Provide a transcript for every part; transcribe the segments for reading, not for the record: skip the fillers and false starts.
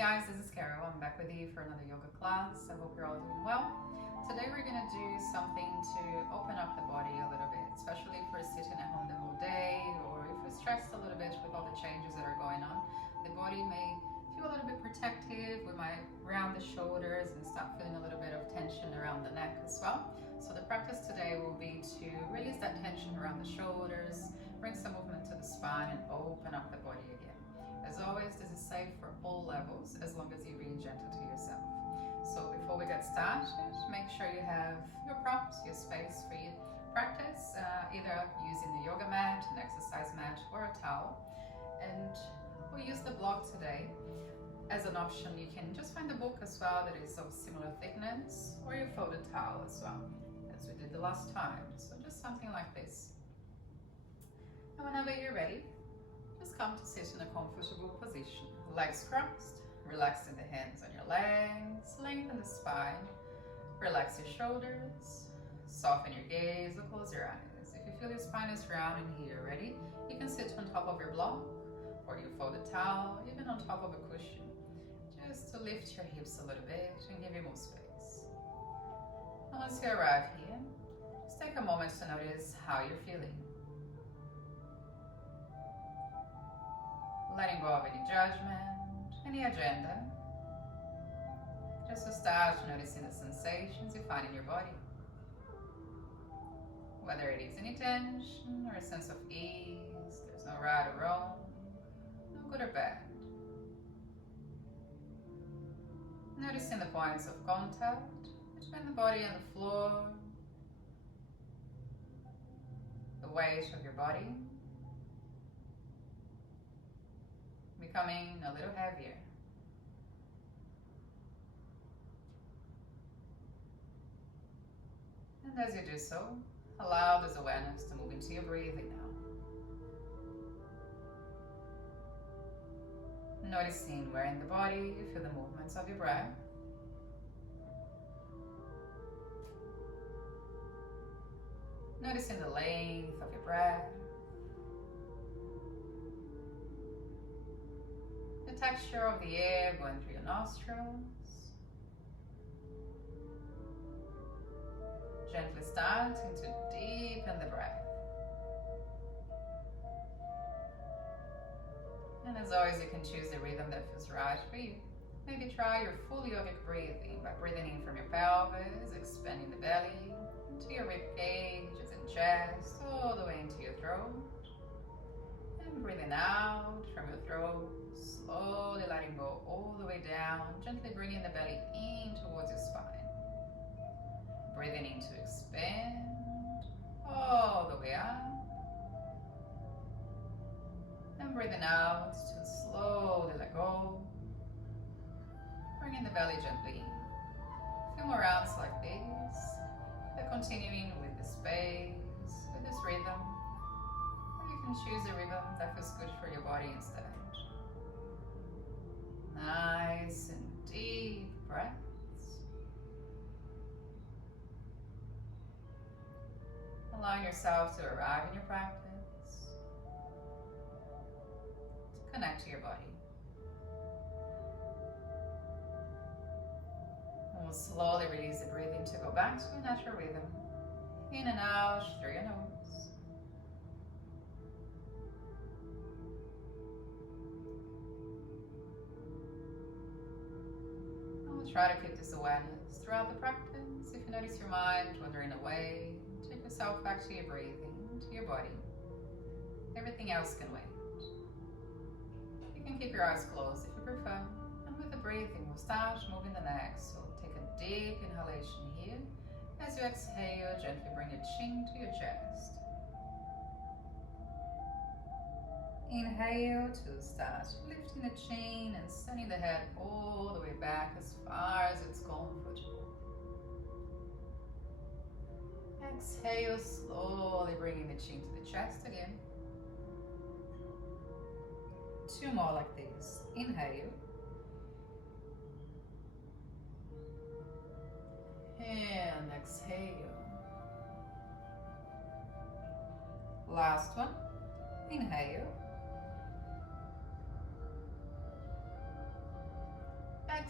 guys, this is Carol. I'm back with you for another yoga class. I hope you're all doing well. Today we're going to do something to open up the body a little bit, especially if we're sitting at home the whole day or if we're stressed a little bit with all the changes that are going on. The body may feel a little bit protective. We might round the shoulders and start feeling a little bit of tension around the neck as well. So the practice today will be to release that tension around the shoulders, bring some movement to the spine and open up the body again. As always, this is safe for all levels as long as you're being gentle to yourself. So before we get started, make sure you have your props, your space for your practice, either using the yoga mat, an exercise mat, or a towel. And we'll use the block today. As an option, you can just find a book as well that is of similar thickness, or your folded towel as well, as we did the last time. So just something like this. And whenever you're ready, just come to sit in a comfortable position. Legs crossed, relaxing the hands on your legs, lengthen the spine, relax your shoulders, soften your gaze or close your eyes. If you feel your spine is round and here, ready, you can sit on top of your block or your folded towel, even on top of a cushion, just to lift your hips a little bit and give you more space. And once you arrive here, just take a moment to notice how you're feeling. Letting go of any judgment, any agenda. Just to start noticing the sensations you find in your body. Whether it is any tension or a sense of ease, there's no right or wrong, no good or bad. Noticing the points of contact between the body and the floor, the weight of your body, becoming a little heavier. And as you do so, allow this awareness to move into your breathing now. Noticing where in the body you feel the movements of your breath. Noticing the length of your breath. The texture of the air going through your nostrils. Gently starting to deepen the breath. And as always, you can choose the rhythm that feels right for you. Maybe try your full yogic breathing by breathing in from your pelvis, expanding the belly, into your rib cages and chest, all the way into your throat. And breathing out from your throat, slowly letting go all the way down, gently bringing the belly in towards your spine. Breathing in to expand, all the way up. And breathing out to slowly let go, bringing the belly gently in. A few more rounds like this, but continuing with the space, with this rhythm. Or you can choose a rhythm that feels good for your body instead. Nice and deep breaths. Allowing yourself to arrive in your practice, to connect to your body. And we'll slowly release the breathing to go back to your natural rhythm. In and out through your nose. Try to keep this awareness throughout the practice. If you notice your mind wandering away, take yourself back to your breathing, to your body. Everything else can wait. You can keep your eyes closed if you prefer. And with the breathing, we'll start moving the neck. So take a deep inhalation here. As you exhale, gently bring your chin to your chest. Inhale to start lifting the chin and sending the head all the way back as far as it's comfortable. Exhale, slowly bringing the chin to the chest again. Two more like this. Inhale. And exhale. Last one. Inhale.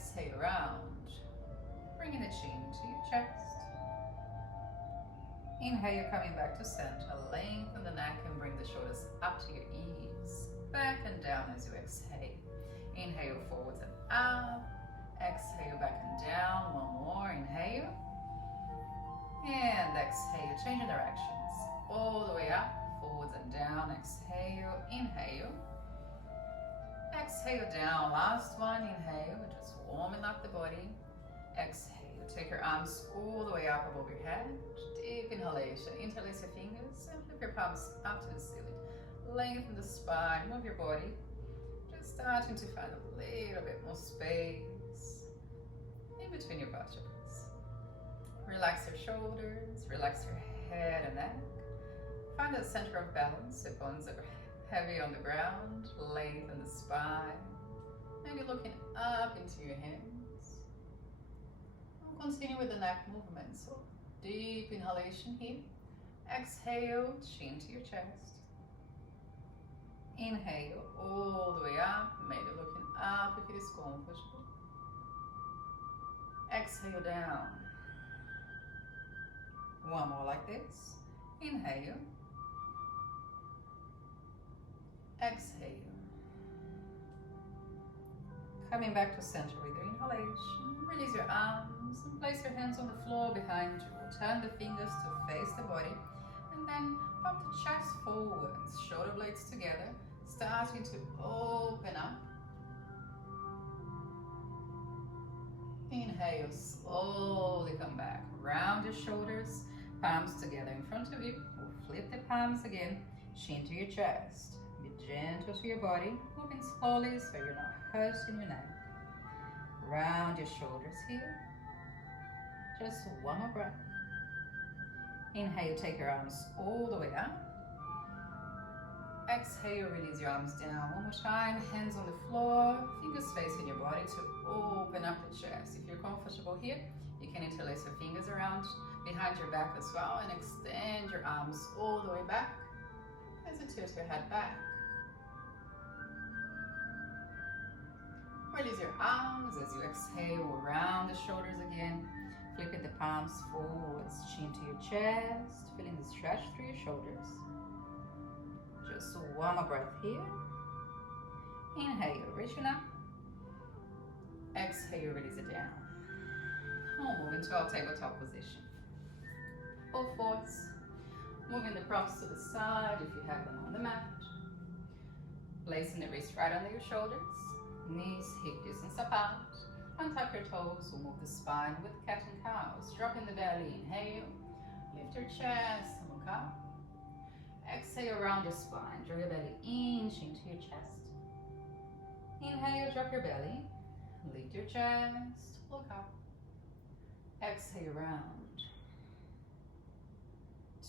Exhale, round. Bringing the chin to your chest. Inhale, you're coming back to center. Lengthen the neck and bring the shoulders up to your ears. Back and down as you exhale. Inhale, forwards and up. Exhale, back and down. One more. Inhale. And exhale, changing directions. All the way up, forwards and down. Exhale, inhale. Exhale down. Last one. Inhale, just warming up the body. Exhale. Take your arms all the way up above your head. Deep inhalation. Interlace your fingers and flip your palms up to the ceiling. Lengthen the spine. Move your body. Just starting to find a little bit more space in between your vertebrae. Relax your shoulders. Relax your head and neck. Find the center of balance. The bones are heavy on the ground. Lengthen the spine. Maybe looking up into your hands. Continue with the neck movement. So deep inhalation here. Exhale, chin to your chest. Inhale all the way up, maybe looking up if it is comfortable. Exhale down. One more like this. Inhale. Exhale. Coming back to center with your inhalation. Release your arms and place your hands on the floor behind you. Turn the fingers to face the body and then pop the chest forwards, shoulder blades together, starting to open up. Inhale, slowly come back. Round your shoulders, palms together in front of you. We'll flip the palms again, chin to your chest. Be gentle to your body, moving slowly so you're not hurting your neck. Round your shoulders here. Just one more breath. Inhale, take your arms all the way up. Exhale, release your arms down. One more time, hands on the floor, fingers facing your body to open up the chest. If you're comfortable here, you can interlace your fingers around behind your back as well and extend your arms all the way back as you tilt your head back. Release your arms as you exhale around the shoulders again. Flipping the palms forwards, chin to your chest, feeling the stretch through your shoulders. Just one more breath here. Inhale, reaching up. Exhale, release it down. We'll move into our tabletop position. All fours. Moving the props to the side if you have them on the mat. Placing the wrist right under your shoulders. Knees hip distance apart. Untap your toes. We'll move the spine with cat and cows. Dropping the belly. Inhale. Lift your chest. Look up. Exhale, round your spine. Draw your belly in, chin to your chest. Inhale, drop your belly. Lift your chest. Look up. Exhale, round.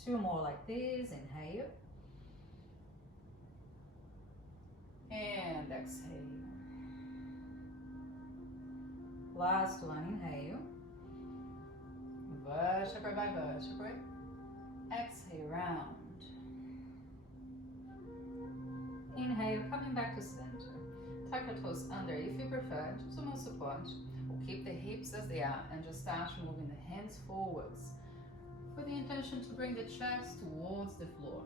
Two more like this. Inhale. And exhale. Last one, inhale. Vertebrae by vertebrae. Exhale, round. Inhale, coming back to center. Tuck your toes under if you prefer, just more support. Or keep the hips as they are and just start moving the hands forwards with the intention to bring the chest towards the floor.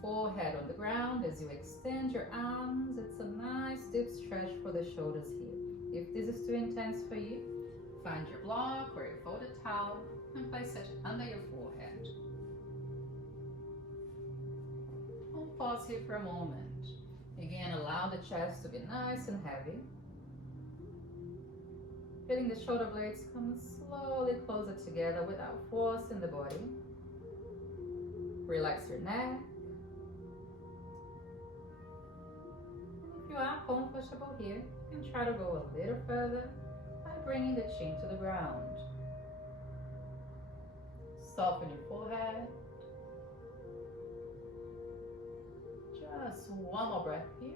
Forehead on the ground as you extend your arms. It's a nice deep stretch for the shoulders here. If this is too intense for you, find your block or your folded towel and place it under your forehead. We'll pause here for a moment. Again, allow the chest to be nice and heavy. Feeling the shoulder blades come slowly closer together without forcing the body. Relax your neck. If you are comfortable here, you can try to go a little further by bringing the chin to the ground. Soften your forehead. Just one more breath here.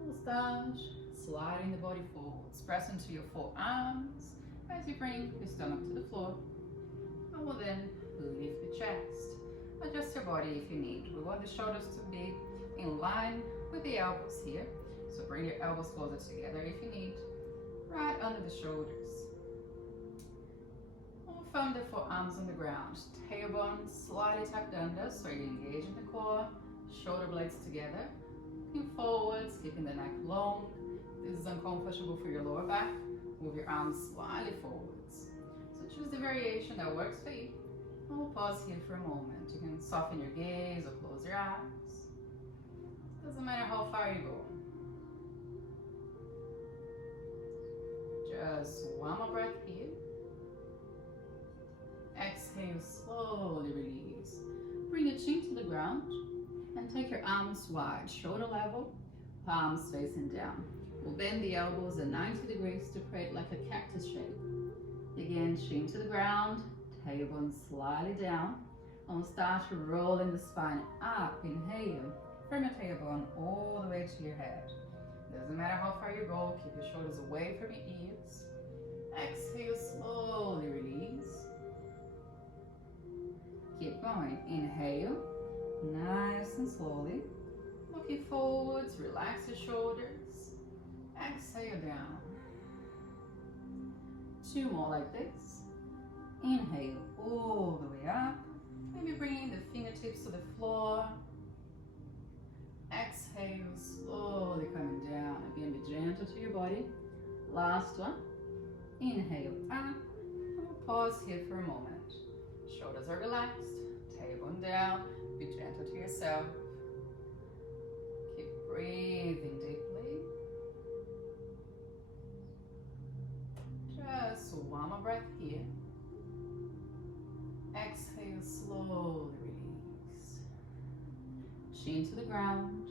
Almost done. Sliding the body forwards. Press into your forearms as you bring your stomach to the floor. And we'll then lift the chest. Adjust your body if you need. We want the shoulders to be in line with the elbows here. So bring your elbows closer together if you need, right under the shoulders. From the forearms on the ground, tailbone slightly tucked under so you engage in the core, shoulder blades together, looking forwards, keeping the neck long. This is uncomfortable for your lower back. Move your arms slightly forwards. So choose the variation that works for you. And we'll pause here for a moment. You can soften your gaze or close your eyes. Doesn't matter how far you go. Just one more breath here. Exhale, slowly release. Bring your chin to the ground and take your arms wide, shoulder level, palms facing down. We'll bend the elbows at 90 degrees to create like a cactus shape. Again, chin to the ground, tailbone slightly down. And we'll start rolling the spine up. Inhale, from your tailbone all the way to your head. Doesn't matter how far you go, keep your shoulders away from your ears. Exhale, slowly release. Keep going. Inhale, nice and slowly. Looking forwards, relax your shoulders. Exhale down. 2 more like this. Inhale all the way up. Maybe bringing the fingertips to the floor. Exhale, slowly coming down. Again, be gentle to your body. Last one. Inhale up. We'll pause here for a moment. Shoulders are relaxed. Tailbone down. Be gentle to yourself. Keep breathing deeply. Just one more breath here. Exhale, slowly release. Chin to the ground.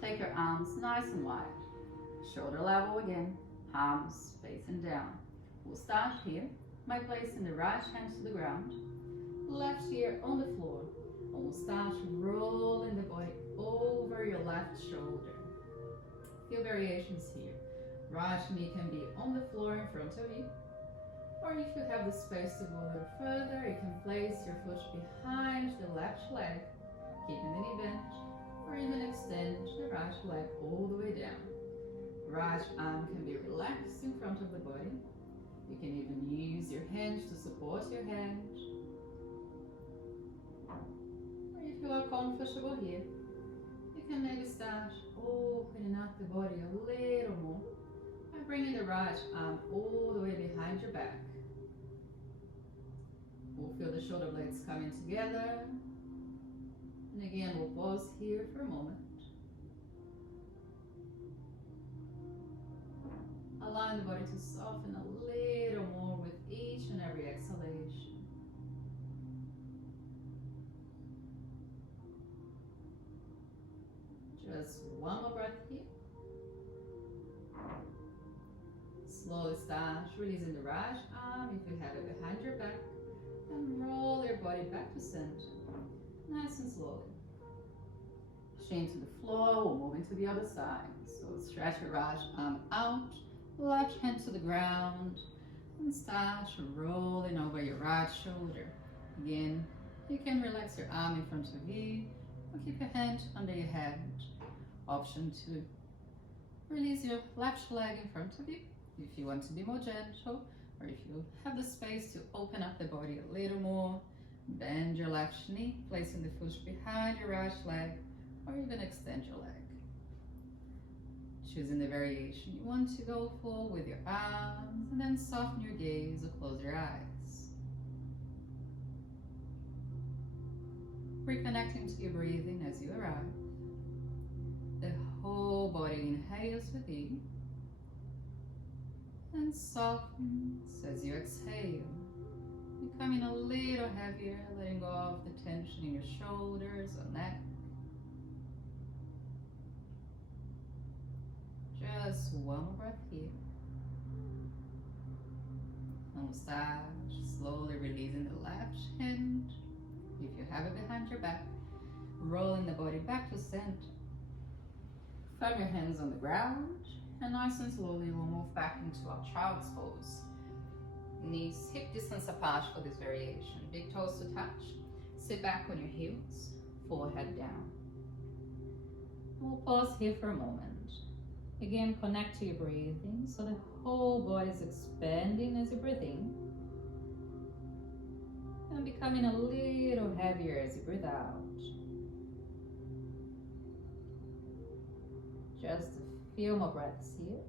Take your arms nice and wide. Shoulder level again. Palms facing down. We'll start here by placing the right hand to the ground. Left ear on the floor. And we'll start rolling the body over your left shoulder. Few variations here. Right knee can be on the floor in front of you. Or if you have the space to go a little further, you can place your foot behind the left leg, keeping the knee bent, or even extend the right leg all the way down. Right arm can be relaxed in front of the body. You can even use your hands to support your head. Or if you are comfortable here, you can maybe start opening up the body a little more by bringing the right arm all the way behind your back. We'll feel the shoulder blades coming together. And again, we'll pause here for a moment. Allowing the body to soften a little more with each and every exhalation. Just one more breath here. Slowly start releasing the right arm if you have it behind your back. And roll your body back to center. Nice and slowly. Chin to the floor, we'll move into the other side. So stretch your right arm out, left hand to the ground, and start rolling over your right shoulder. Again, you can relax your arm in front of you, or keep your hand under your head. Option 2. Release your left leg in front of you if you want to be more gentle, or if you have the space to open up the body a little more. Bend your left knee, placing the foot behind your right leg, or even extend your leg. Choosing the variation you want to go for with your arms, and then soften your gaze or close your eyes. Reconnecting to your breathing as you arrive. The whole body inhales with you and softens as you exhale, becoming a little heavier, letting go of the tension in your shoulders or neck. Just one more breath here. And we'll start slowly releasing the left hand, if you have it behind your back, rolling the body back to center. Firm your hands on the ground, and nice and slowly we'll move back into our child's pose. Knees hip distance apart for this variation. Big toes to touch. Sit back on your heels, forehead down. We'll pause here for a moment. Again, connect to your breathing so the whole body is expanding as you breathe in and becoming a little heavier as you breathe out. Just a few more breaths here.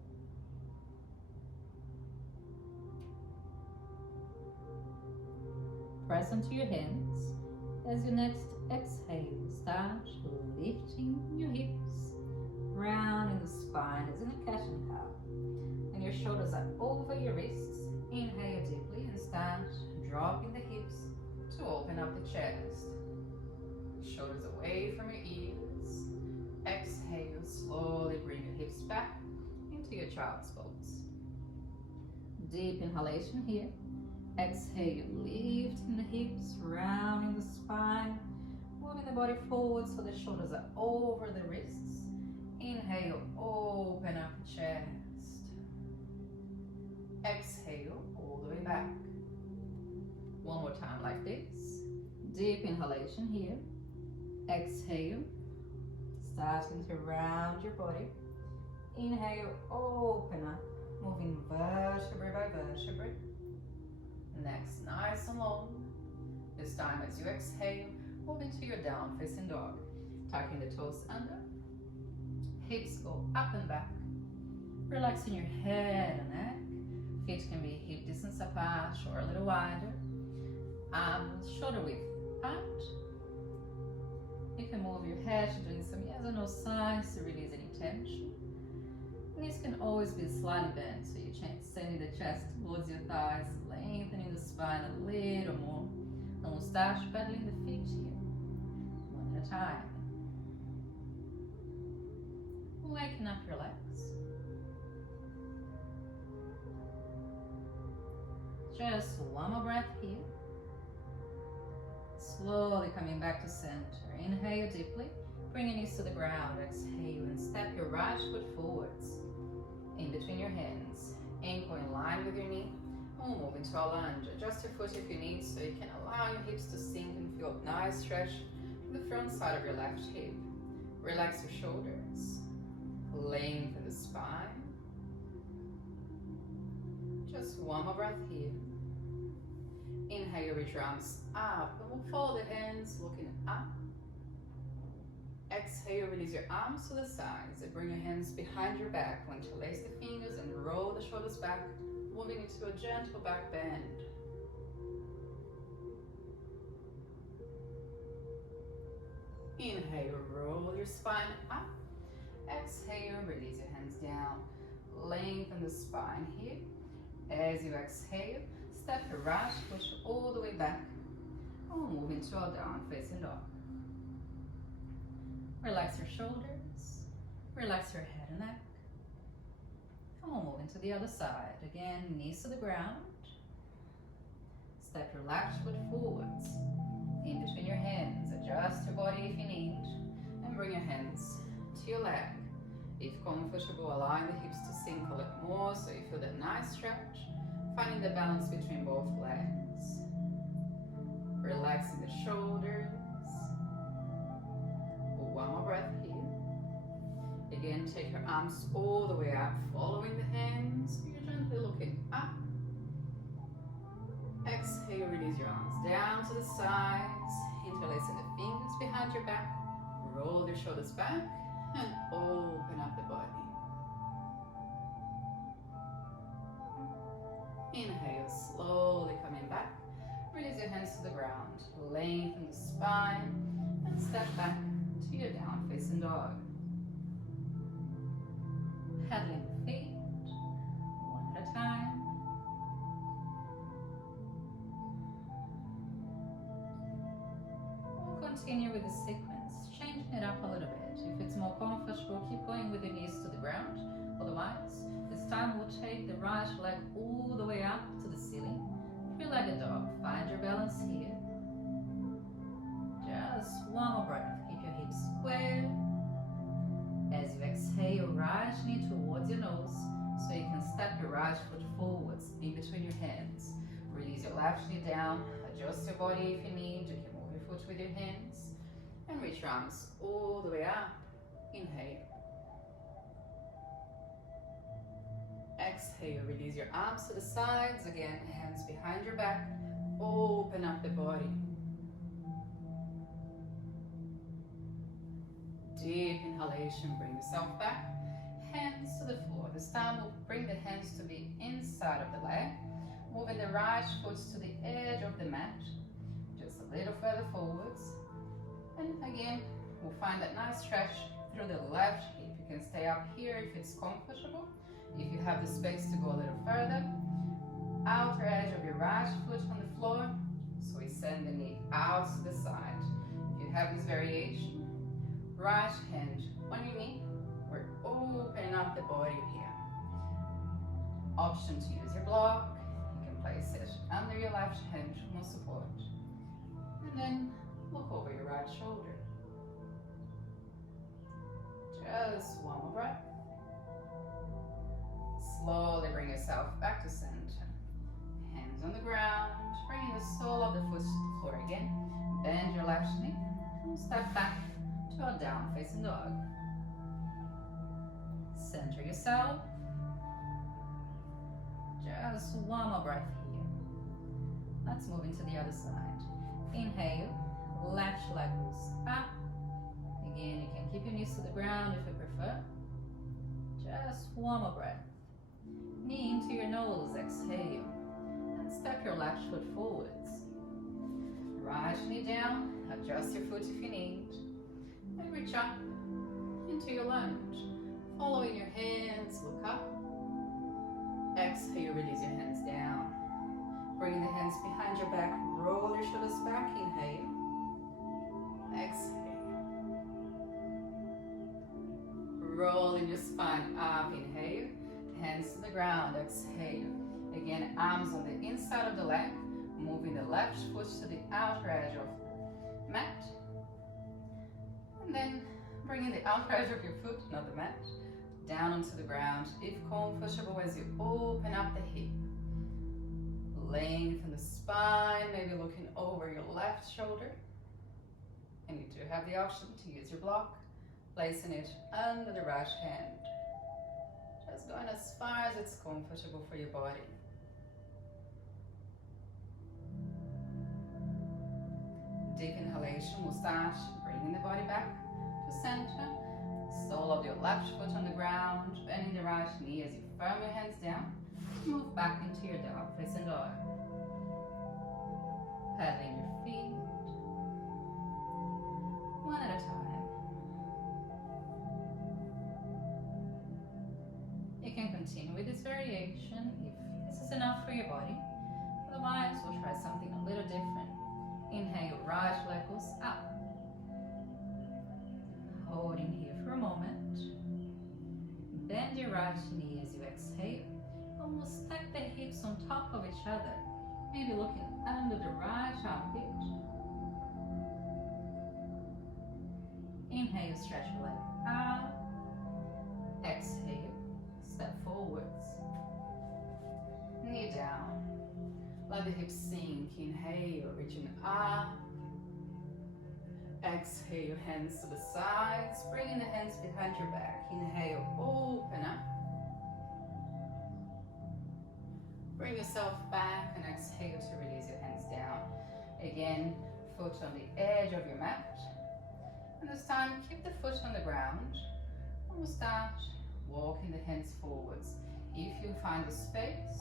Press onto your hands as you next exhale. Start lifting your hips, rounding the spine as in a cat and cow. And your shoulders are over your wrists. Inhale deeply and start dropping the hips to open up the chest. Shoulders away from your ears. Exhale, slowly bring your hips back into your child's pose. Deep inhalation here. Exhale, lifting the hips, rounding the spine, moving the body forward so the shoulders are over the wrists. Inhale, open up the chest. Exhale, all the way back. One more time like this. Deep inhalation here. Exhale, starting to round your body. Inhale, open up, moving vertebrae by vertebrae. Next, nice and long. This time as you exhale, move into your down facing dog. Tucking the toes under. Hips go up and back. Relaxing your head and neck. Feet can be hip distance apart or a little wider. Arms shoulder width apart. You can move your head, doing some yes or no signs to release any tension. Knees can always be slightly bent, so you're sending the chest towards your thighs, lengthening the spine a little more. And we'll start pedaling the feet here, one at a time. Waking up your legs. Just one more breath here. Slowly coming back to center. Inhale deeply, bring your knees to the ground. Exhale and step your right foot forwards. In between your hands, ankle in line with your knee. And we'll move into a lunge. Adjust your foot if you need, so you can allow your hips to sink and feel a nice stretch in the front side of your left hip. Relax your shoulders. Lengthen the spine. Just one more breath here. Inhale, reach your arms up, and we'll fold the hands looking up. Exhale, release your arms to the sides and bring your hands behind your back. Interlace the fingers and roll the shoulders back, moving into a gentle back bend. Inhale, roll your spine up. Exhale, release your hands down. Lengthen the spine here. As you exhale, step your right foot all the way back. And we'll move into a down facing dog. Relax your shoulders, relax your head and neck. And we'll move into the other side. Again, knees to the ground. Step your left foot forwards. In between your hands, adjust your body if you need. And bring your hands to your leg. If comfortable, allowing the hips to sink a little more so you feel that nice stretch. Finding the balance between both legs. Relaxing the shoulders. One more breath here. Again, take your arms all the way up, following the hands. You're gently looking up. Exhale, release your arms down to the sides, interlacing the fingers behind your back. Roll your shoulders back and open up the body. Inhale, slowly coming back. Release your hands to the ground. Lengthen the spine and step back to your down facing dog. Pedaling the feet, one at a time. We'll continue with the sequence, changing it up a little bit. If it's more comfortable, keep going with your knees to the ground. Otherwise, this time we'll take the right leg all the way up to the ceiling. Three-legged dog. Find your balance here. Just one more breath. Keep your hips square. As you exhale, right knee towards your nose, so you can step your right foot forwards in between your hands. Release your left knee down. Adjust your body if you need. You can move your foot with your hands. And reach your arms all the way up. Inhale. Exhale, release your arms to the sides. Again, hands behind your back. Open up the body. Deep inhalation, bring yourself back. Hands to the floor. This time we'll bring the hands to the inside of the leg. Moving the right foot to the edge of the mat. Just a little further forwards. And again, we'll find that nice stretch through the left hip. You can stay up here if it's comfortable. If you have the space to go a little further, outer edge of your right foot on the floor. So we send the knee out to the side. If you have this variation, right hand on your knee. We're opening up the body here. Option to use your block. You can place it under your left hand, no support. And then look over your right shoulder. Just one more breath. Slowly bring yourself back to center. Hands on the ground, bringing the sole of the foot to the floor again. Bend your left knee and step back to a down facing dog. Center yourself. Just one more breath here. Let's move into the other side. Inhale, left leg goes up. Again, you can keep your knees to the ground if you prefer. Just one more breath. Knee into your nose, exhale. And step your left foot forwards. Right knee down, adjust your foot if you need. And reach up into your lunge. Following your hands, look up. Exhale, release your hands down. Bring the hands behind your back, roll your shoulders back, inhale. Exhale. Rolling your spine up, inhale. Hands to the ground, exhale. Again, arms on the inside of the leg, moving the left foot to the outer edge of the mat. And then bringing the outer edge of your foot, not the mat, down onto the ground, if comfortable, as you open up the hip. Lengthen the spine, maybe looking over your left shoulder. And you do have the option to use your block, placing it under the right hand. Just going as far as it's comfortable for your body. Deep inhalation will start bringing the body back to center. Sole of your left foot on the ground, bending the right knee as you firm your hands down. Move back into your dog facing dog. Pedaling your feet, one at a time. You can continue with this variation if this is enough for your body. Otherwise, we'll try something a little different. Inhale, right leg goes up. Holding here for a moment. Bend your right knee as you exhale. Almost stack the hips on top of each other. Maybe looking under the right armpit. Inhale, stretch your leg out. Exhale, step forwards. Knee down. Let the hips sink. Inhale, reaching up. Exhale, hands to the sides, bringing the hands behind your back. Inhale, open up. Bring yourself back and exhale to release your hands down. Again, foot on the edge of your mat. And this time, keep the foot on the ground. And we'll start walking the hands forwards. If you find the space,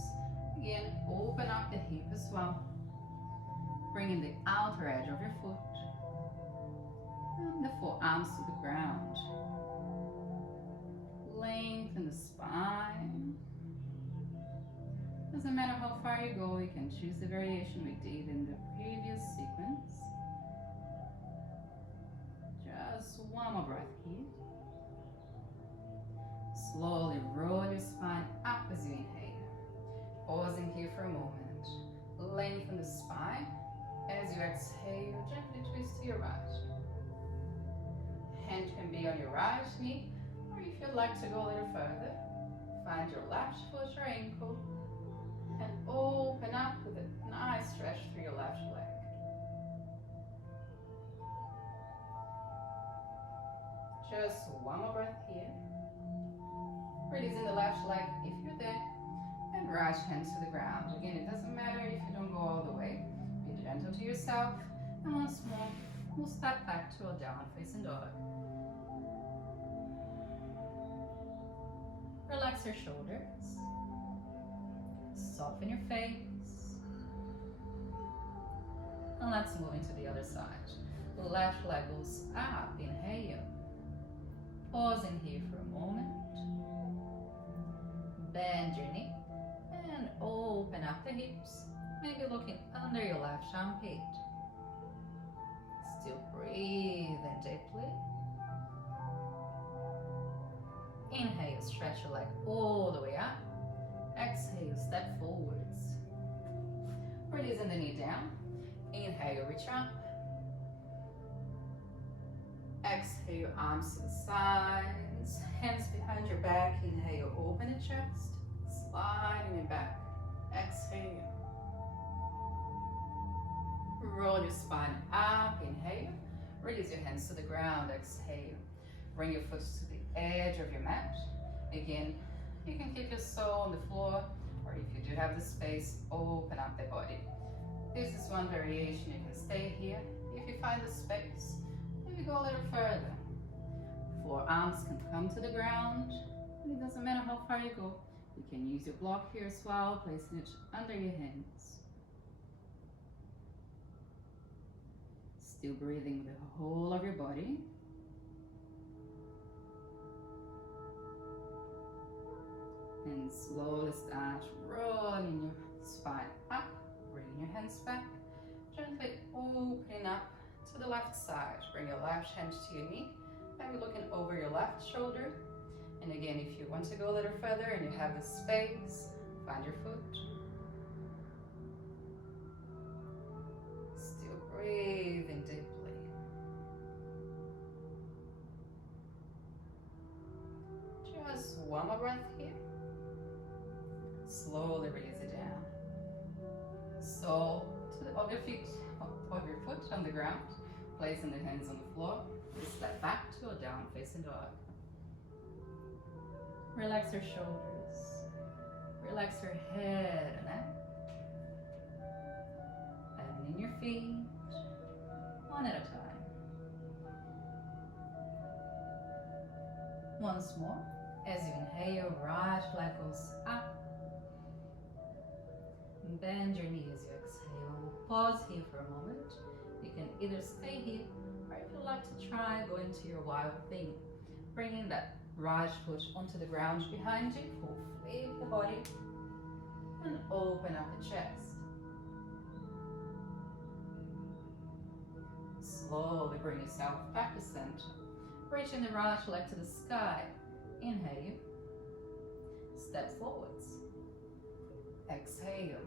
again, open up the hip as well. Bringing the outer edge of your foot. And the forearms to the ground. Lengthen the spine. Doesn't matter how far you go, you can choose the variation we did in the previous sequence. Just one more breath here. Slowly roll your spine up as you inhale. Pausing here for a moment. Lengthen the spine. As you exhale, gently twist to your right. Hand can be on your right knee, or if you'd like to go a little further, find your left foot or ankle and open up with a nice stretch through your left leg. Just one more breath here. Releasing the left leg if you're there. and right hand to the ground. Again, it doesn't matter if you don't go all the way. Be gentle to yourself. And once more, we'll step back to a down facing dog. Relax your shoulders. Soften your face. And let's move into the other side. Left leg goes up, inhale. Pausing here for a moment. Bend your knee and open up the hips. Maybe looking under your left armpit. Still breathing deeply. Inhale, stretch your leg all the way up. Exhale, step forwards. Releasing the knee down. Inhale, reach up. Exhale, arms to the sides. Hands behind your back. Inhale, open the chest. Sliding it back. Exhale. Roll your spine up. Inhale. Release your hands to the ground. Exhale. Bring your foot to the edge of your mat. Again, you can keep your sole on the floor, or if you do have the space, open up the body. This is one variation. You can stay here. If you find the space, maybe go a little further. Forearms can come to the ground, and it doesn't matter how far you go. You can use your block here as well, placing it under your hands. Still breathing with the whole of your body. And slowly start rolling your spine up, bringing your hands back, gently opening up to the left side. Bring your left hand to your knee, maybe looking over your left shoulder. And again, if you want to go a little further and you have the space, find your foot. Still breathing deeply. Just one more breath here. Slowly release it down. Sole of your feet, of your foot on the ground. Placing the hands on the floor. Step back to a down facing dog. Relax your shoulders. Relax your head and neck. Bending your feet, one at a time. Once more, as you inhale, right leg goes up. Bend your knee as you exhale. Pause here for a moment. You can either stay here, or if you'd like to try, go into your wild thing. Bringing that right foot onto the ground behind you. Flip the body and open up the chest. Slowly bring yourself back to center. Reaching the right leg to the sky. Inhale. Step forwards. Exhale.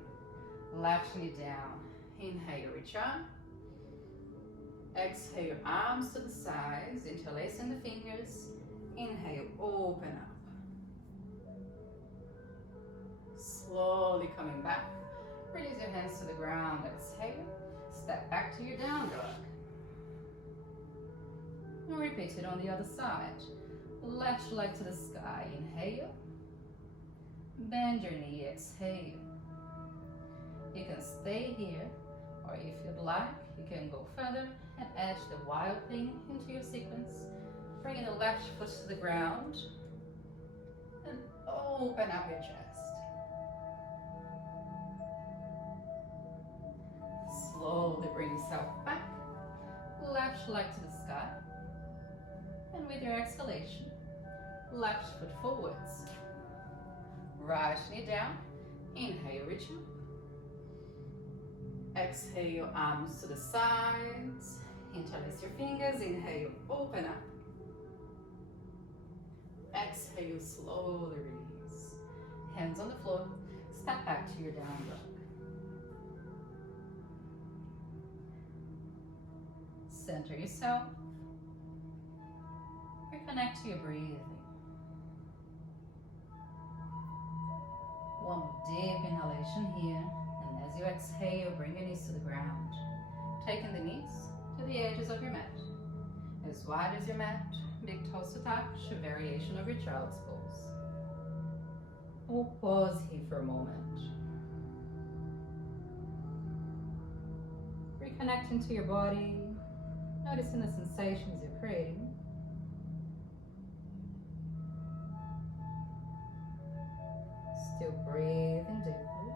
Left knee down. Inhale, reach up. Exhale, arms to the sides, interlacing the fingers. Inhale, open up. Slowly coming back. Release your hands to the ground. Exhale. Step back to your down dog. And repeat it on the other side. Left leg to the sky. Inhale. Bend your knee. Exhale. You can stay here, or if you'd like, you can go further and add the wild thing into your sequence. Bringing the left foot to the ground and open up your chest. Slowly bring yourself back, left leg to the sky, and with your exhalation, left foot forwards. Right knee down, inhale, reach up. Exhale, arms to the sides, interlace your fingers, inhale, open up. Exhale, slowly release. Hands on the floor, step back to your down dog. Center yourself, reconnect to your breathing. One more deep inhalation here. As you exhale, bring your knees to the ground. Taking the knees to the edges of your mat. As wide as your mat, big toes to touch, a variation of your child's pose. We'll pause here for a moment. Reconnecting to your body, noticing the sensations you're creating. Still breathing deeply.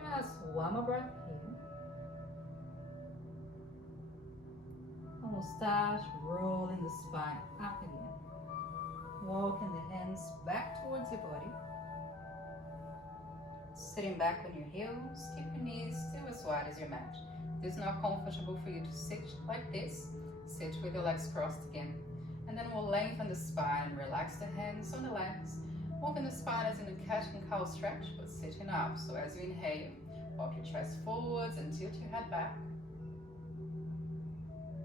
Just one more breath here. And we'll start rolling the spine up again. Walking the hands back towards your body. Sitting back on your heels, keep your knees still as wide as your mat. If it's not comfortable for you to sit like this, sit with your legs crossed again. And then we'll lengthen the spine, relax the hands on the legs. Moving the spine as in a cat and cow stretch, but sitting up. So as you inhale, pop your chest forwards and tilt your head back.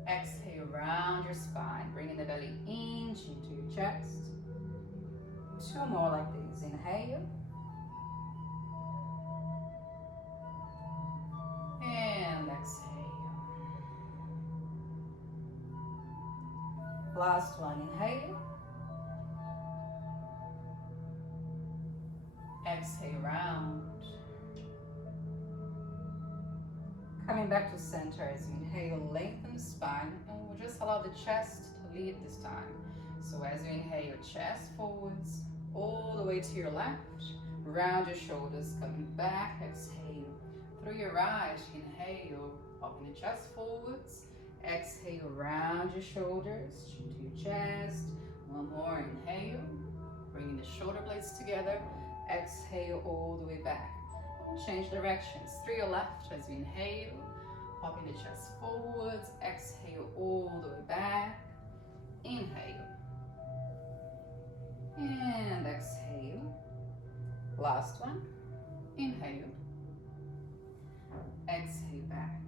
Exhale, round your spine, bringing the belly inch into your chest. Two more like this. Inhale. And exhale. Last one, inhale. Exhale, round. Coming back to center as you inhale, lengthen the spine, and we'll just allow the chest to lead this time. So as you inhale, chest forwards, all the way to your left, round your shoulders, coming back, exhale. Through your right, inhale, popping the chest forwards, exhale, round your shoulders, chin to your chest. One more, inhale, bringing the shoulder blades together, exhale all the way back. We'll change directions. Through your left as you inhale, popping the chest forwards, exhale all the way back, inhale, and exhale. Last one, inhale, exhale back.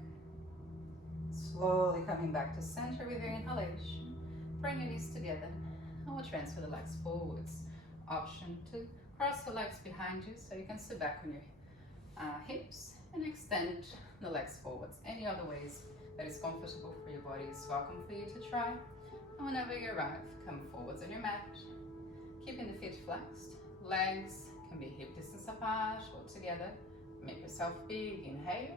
Slowly coming back to center with your inhalation. Bring your knees together and we'll transfer the legs forwards. Option to cross the legs behind you so you can sit back on your hips and extend the legs forwards. Any other ways that is comfortable for your body is welcome for you to try. And whenever you arrive, come forwards on your mat, keeping the feet flexed. Legs can be hip distance apart or together. Make yourself big. Inhale.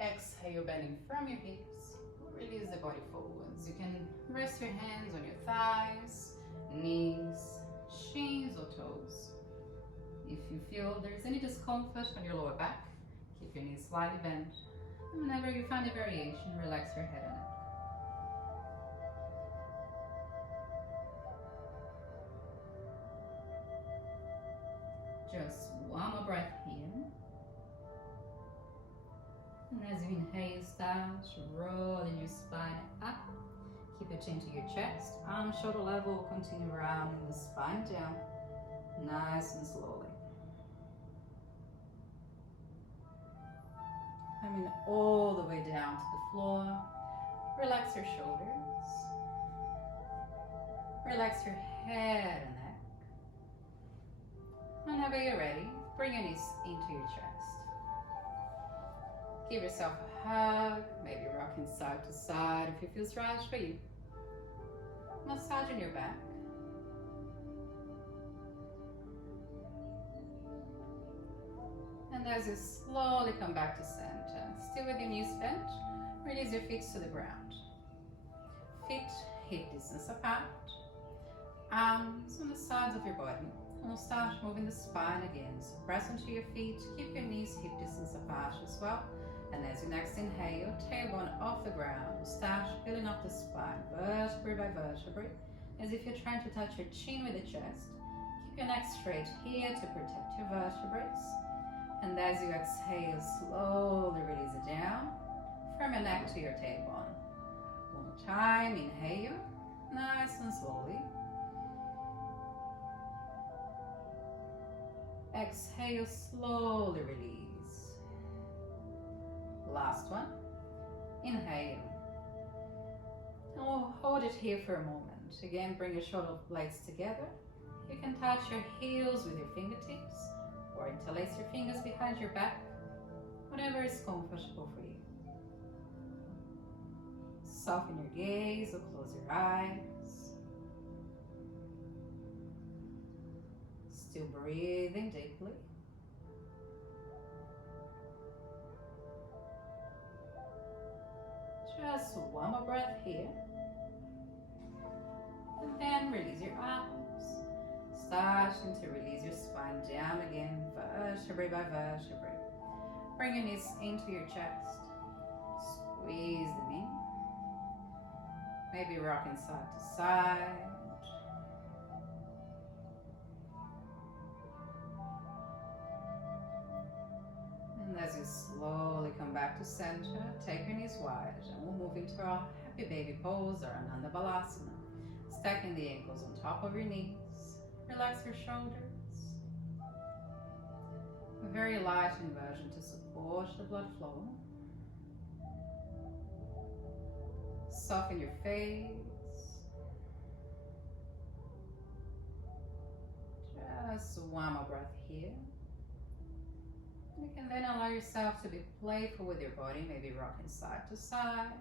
Exhale, bending from your hips. Release the body forwards. You can rest your hands on your thighs, knees, shins or toes. If you feel there's any discomfort on your lower back, keep your knees slightly bent. And whenever you find a variation, relax your head and neck. Just one more breath here. And as you inhale, start rolling your spine up. Keep your chin to your chest. Arm shoulder level, continue rounding the spine down. Nice and slowly. Coming all the way down to the floor. Relax your shoulders. Relax your head and neck. Whenever you're ready, bring your knees into your chest. Give yourself a hug, maybe rocking side to side if it feels right for you. Massaging your back. And as you slowly come back to center, still with your knees bent, release your feet to the ground. Feet hip distance apart. Arms on the sides of your body. And we'll start moving the spine again. So press into your feet, keep your knees hip distance apart as well. And as you next inhale, tailbone off the ground. Start peeling off the spine, vertebrae by vertebrae, as if you're trying to touch your chin with the chest. Keep your neck straight here to protect your vertebrae. And as you exhale, slowly release it down from your neck to your tailbone. One more time, inhale, nice and slowly. Exhale, slowly release. Last one, inhale. And we'll hold it here for a moment. Again, bring your shoulder blades together. You can touch your heels with your fingertips or interlace your fingers behind your back, whatever is comfortable for you. Soften your gaze or close your eyes. Still breathing deeply. Just one more breath here. And then release your arms. Starting to release your spine down again, vertebrae by vertebrae. Bring your knees into your chest. Squeeze them in. Maybe rocking side to side. And as you slowly come back to center, take your knees wide and we'll move into our happy baby pose or Ananda Balasana. Stacking the ankles on top of your knees. Relax your shoulders. A very light inversion to support the blood flow. Soften your face. Just one more breath here. You can then allow yourself to be playful with your body, maybe rocking side to side.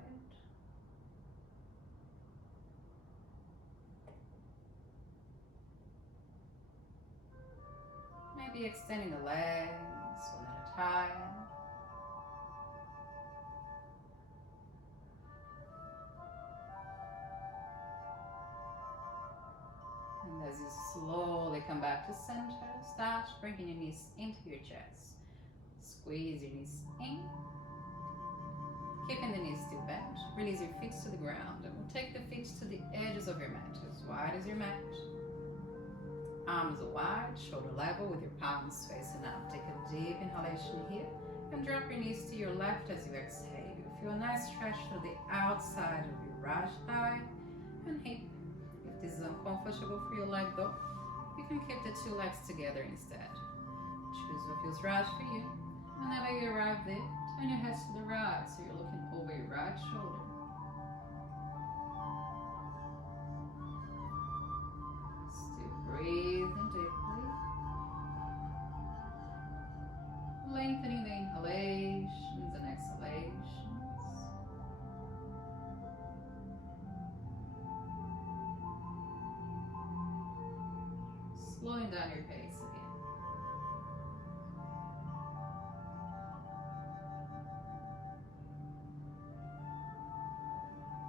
Maybe extending the legs one at a time. And as you slowly come back to center, start bringing your knees into your chest. Squeeze your knees in. Keeping the knees still bent. Release your feet to the ground and we'll take the feet to the edges of your mat, as wide as your mat. Arms are wide, shoulder level with your palms facing up. Take a deep inhalation here and drop your knees to your left as you exhale. Feel a nice stretch through the outside of your right thigh and hip. If this is uncomfortable for your leg though, you can keep the two legs together instead. Choose what feels right for you. Whenever you arrive there, turn your head to the right so you're looking over your right shoulder. Breathing deeply. Lengthening the inhalations and exhalations. Slowing down your pace again.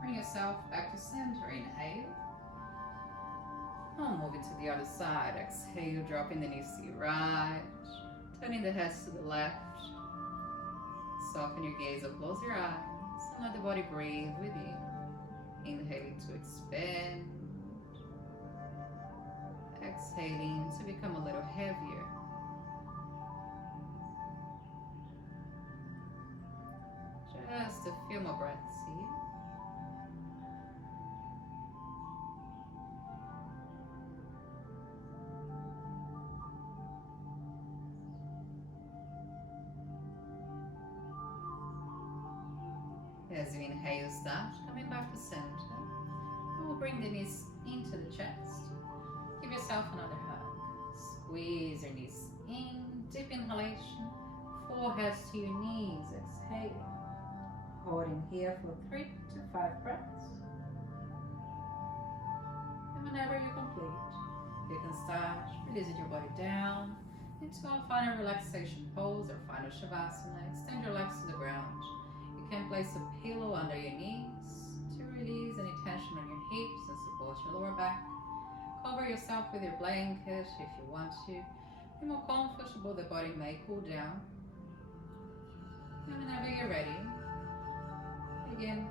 Bring yourself back to center. Inhale. Now moving to the other side. Exhale, dropping the knees to your right. Turning the heads to the left. Soften your gaze or close your eyes. And let the body breathe within. Inhaling to expand. Exhaling to become a little heavier. Just a few more breaths here. As you inhale, start coming back to center. And we'll bring the knees into the chest. Give yourself another hug. Squeeze your knees in. Deep inhalation. Forehead to your knees. Exhale. Holding here for 3 to 5 breaths. And whenever you're complete, you can start releasing your body down into our final relaxation pose or final shavasana. Extend your legs to the ground. You can place a pillow under your knees to release any tension on your hips and support your lower back. Cover yourself with your blanket if you want to. Be more comfortable, the body may cool down. And whenever you're ready, again,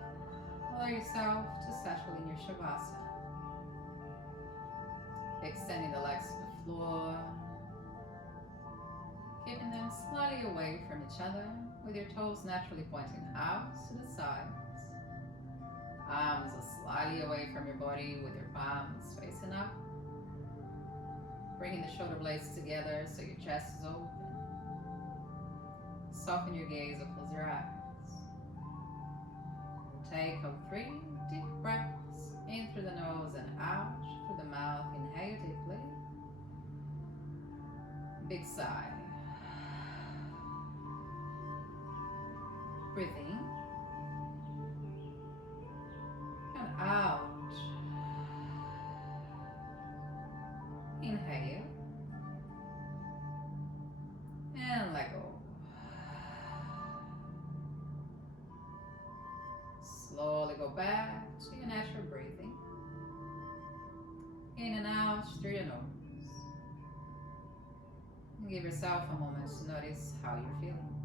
allow yourself to settle in your shavasana. Extending the legs to the floor. Keeping them slightly away from each other, with your toes naturally pointing out to the sides. Arms are slightly away from your body with your palms facing up. Bringing the shoulder blades together so your chest is open. Soften your gaze or close your eyes. Take 3 deep breaths in through the nose and out through the mouth. Inhale deeply. Big sigh. Breathe in. slowly go back to your natural breathing. In and out through your nose. And give yourself a moment to notice how you're feeling.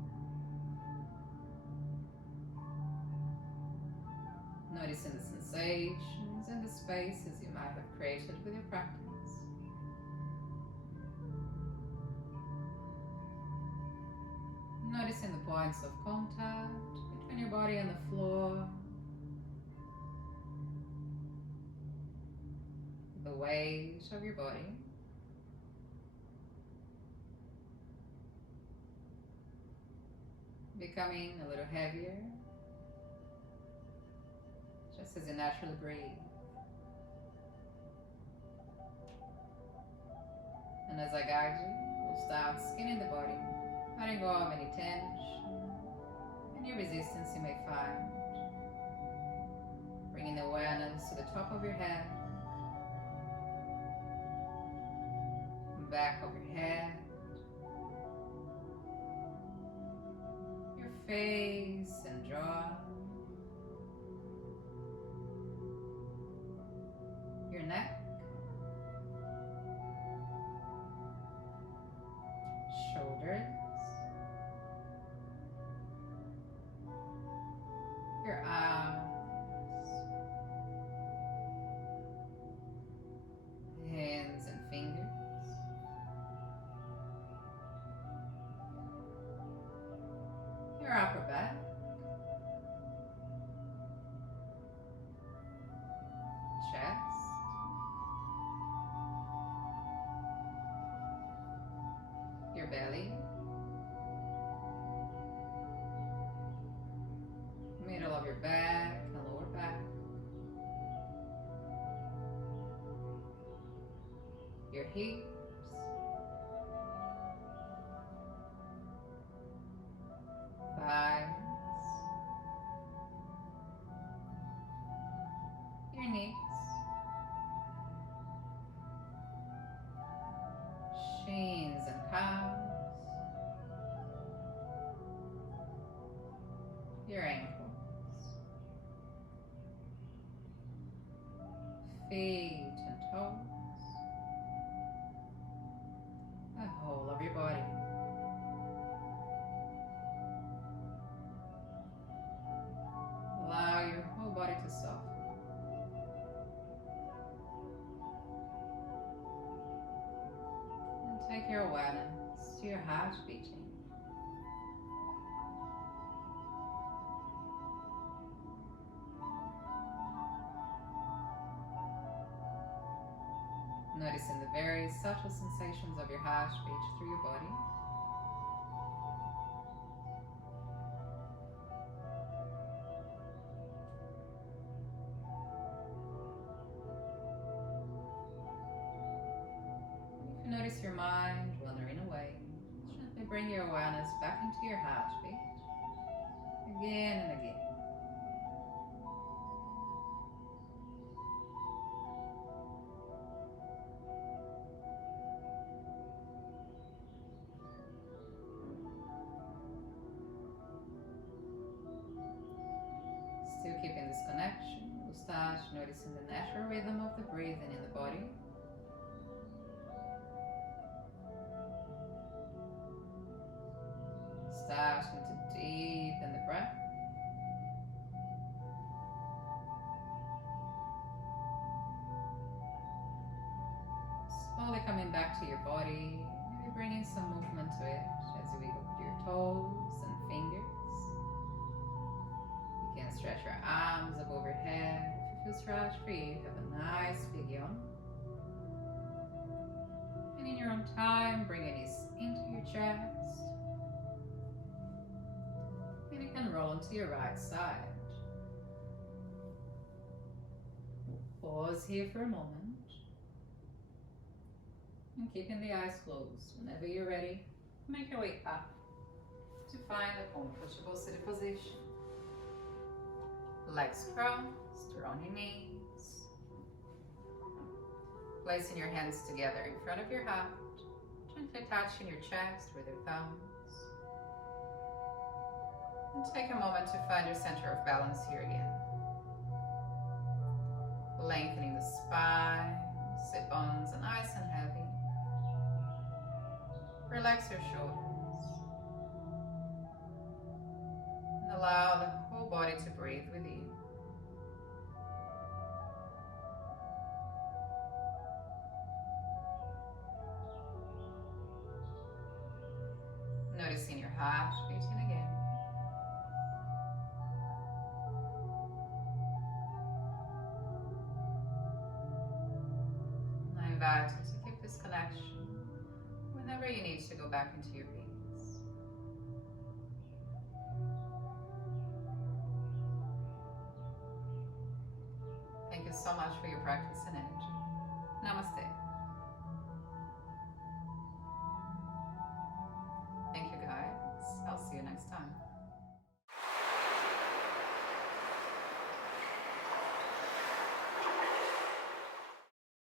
Noticing the sensations and the spaces you might have created with your practice. Noticing the points of contact between your body and the floor. The weight of your body. Becoming a little heavier, just as you naturally breathe. And as I guide you, we'll start scanning the body, letting go of any tension, any resistance you may find. Bringing awareness to the top of your head, back of your head, your face and jaw, your neck, shoulders, your arms, hands and fingers, your upper back, chest, your belly, middle of your back and lower back, your hips, thighs, your knees, shins and calves, your ankles, feet and toes, the whole of your body. Allow your whole body to soften. And take your awareness to your heart beating. Noticing the very subtle sensations of your heartbeat through your body. If you notice your mind wandering away, gently bring your awareness back into your heartbeat, again and again. Still keeping this connection, we'll start noticing the natural rhythm of the breathing in the body. Starting to deepen the breath. Slowly coming back to your body, maybe bringing some movement to it as you wiggle your toes and fingers. You can stretch your arms up overhead. If you feel stretched for you, have a nice big yawn. And in your own time, bring your knees into your chest. And you can roll onto your right side. Pause here for a moment. And keeping the eyes closed, whenever you're ready, make your way up to find a comfortable sitting position. Legs crossed or on your knees. Placing your hands together in front of your heart, gently touching your chest with your thumbs. And take a moment to find your center of balance here again. lengthening the spine, sit bones are nice and heavy. Relax your shoulders and allow the whole body to breathe with you. Noticing your heart beating again. And I invite you to keep this connection whenever you need to go back into your beings. Thank you so much for your practice and energy. Namaste.